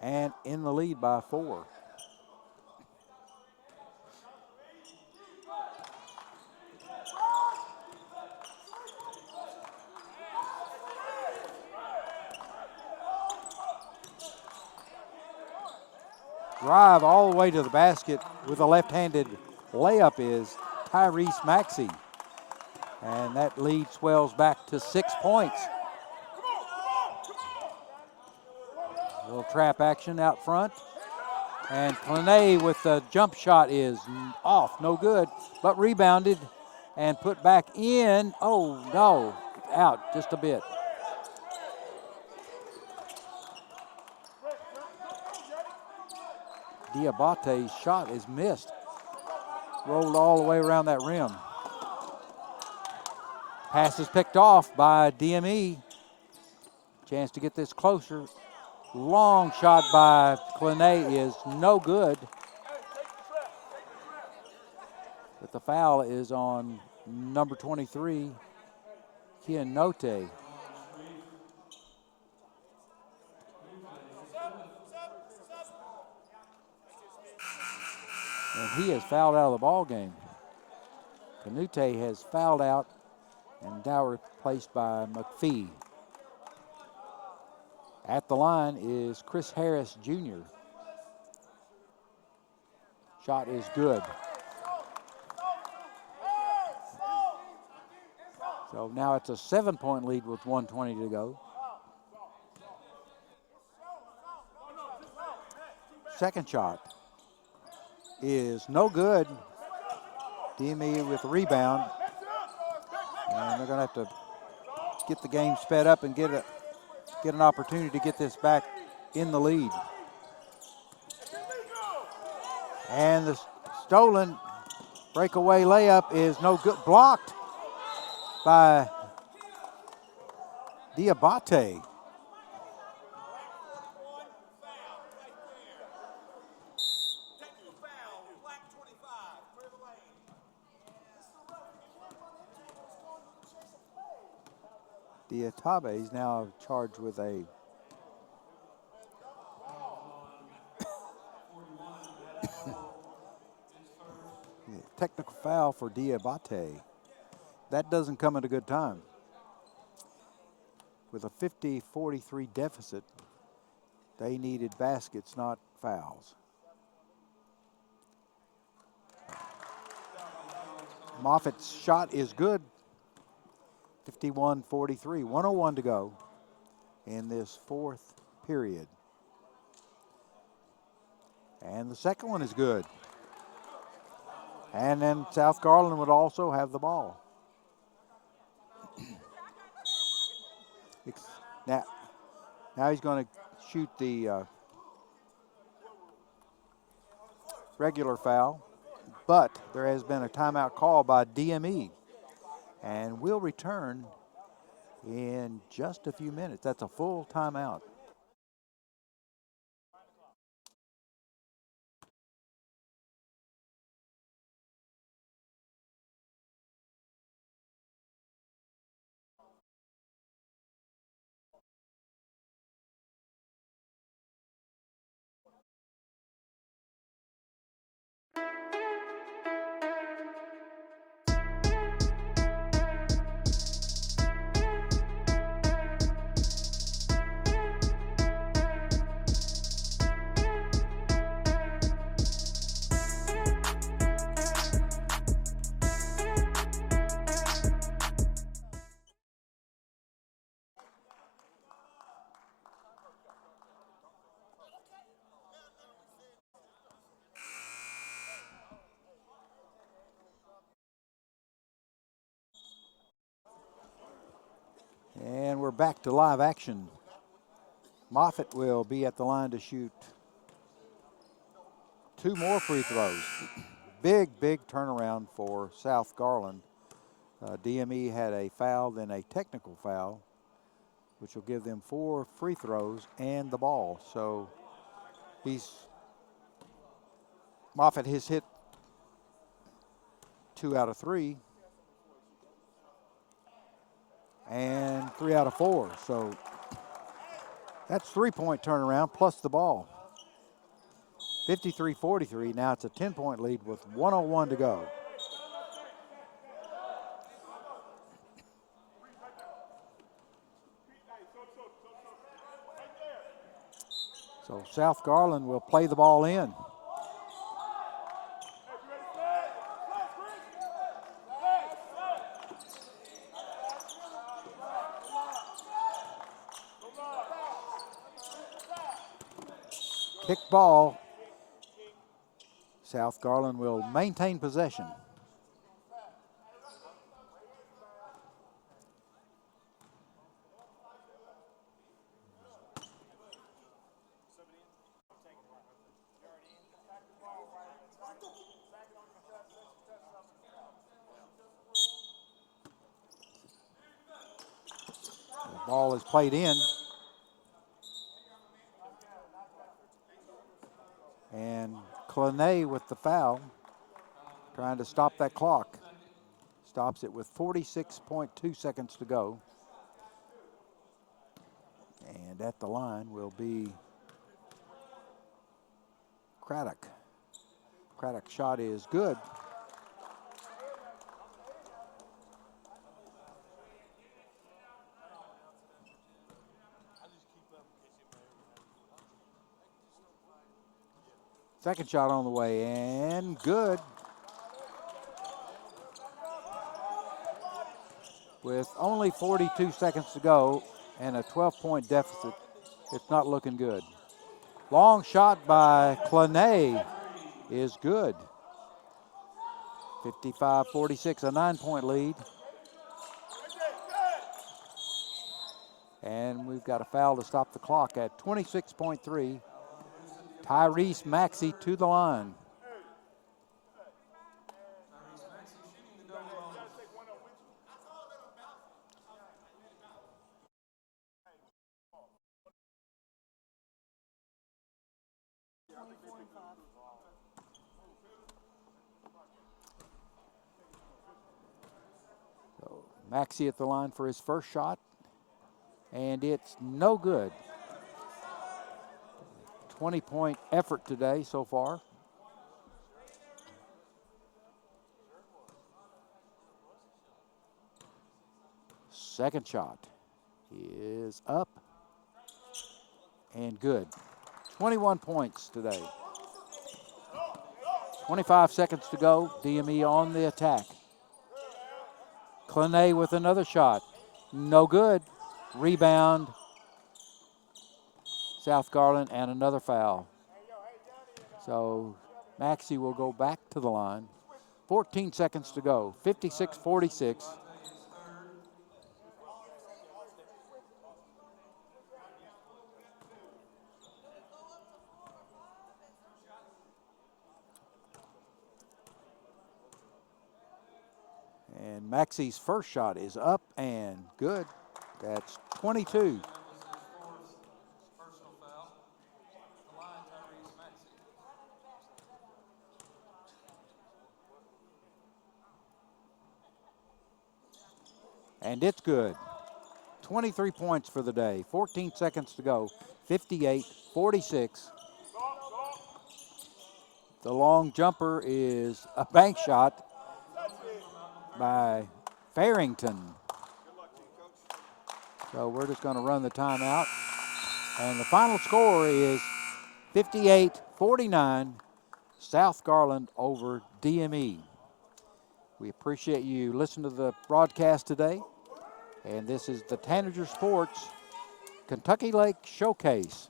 and in the lead by 4. Drive all the way to the basket with a left-handed layup is Tyrese Maxey. And that lead swells back to 6 points. Little trap action out front. And Clenay with the jump shot is off, no good, but rebounded and put back in. Oh, no, out just a bit. Diabate's shot is missed. Rolled all the way around that rim. Pass is picked off by DME. Chance to get this closer. Long shot by Clenay is no good. But the foul is on number 23, Kianote. And he has fouled out of the ball game. Canute has fouled out and now replaced by McPhee. At the line is Chris Harris Jr. Shot is good. So now it's a 7-point lead with 1:20 to go. Second shot is no good. DME with the rebound. And they're going to have to get the game sped up and get an opportunity to get this back in the lead. And the stolen breakaway layup is no good. Blocked by Diabate. Diatabe is now charged with a technical foul for Diabate. That doesn't come at a good time. With a 50-43 deficit, they needed baskets, not fouls. Moffitt's shot is good. 51-43, 1:01 to go in this fourth period. And the second one is good. And then South Garland would also have the ball. Now he's going to shoot the regular foul, but there has been a timeout call by DME. And we'll return in just a few minutes. That's a full timeout. we're back to live action. Moffitt will be at the line to shoot 2 more free throws. Big turnaround for South Garland. DME had a foul, then a technical foul, which will give them 4 free throws and the ball. So Moffitt has hit 2 out of 3 and 3 out of 4. So that's 3-point turnaround plus the ball. 53-43. Now it's a 10-point lead with 1:01 to go. So South Garland will play the ball in. Kick ball. South Garland will maintain possession. The ball is played in. And Clenay with the foul, trying to stop that clock. Stops it with 46.2 seconds to go. And at the line will be Craddock. Craddock's shot is good. Second shot on the way, and good. With only 42 seconds to go and a 12-point deficit, it's not looking good. Long shot by Clenay is good. 55-46, a 9-point lead. And we've got a foul to stop the clock at 26.3. Tyrese Maxey to the line. So Maxey at the line for his first shot, and it's no good. 20-point effort today so far. Second shot is up and good. 21 points today. 25 seconds to go. DME on the attack. Clenay with another shot. No good. Rebound. South Garland, and another foul. So Maxey will go back to the line. 14 seconds to go. 56-46. And Maxey's first shot is up and good. That's 22. And it's good. 23 points for the day. 14 seconds to go. 58-46. The long jumper is a bank shot by Farrington. So we're just going to run the timeout. And the final score is 58-49, South Garland over DME. We appreciate you listening to the broadcast today. And this is the Tanager Sports Kentucky Lake Showcase.